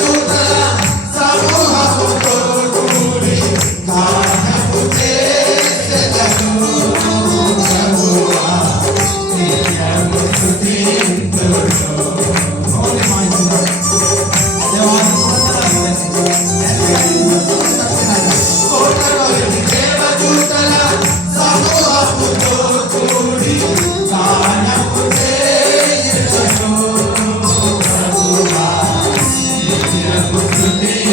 Thank It's.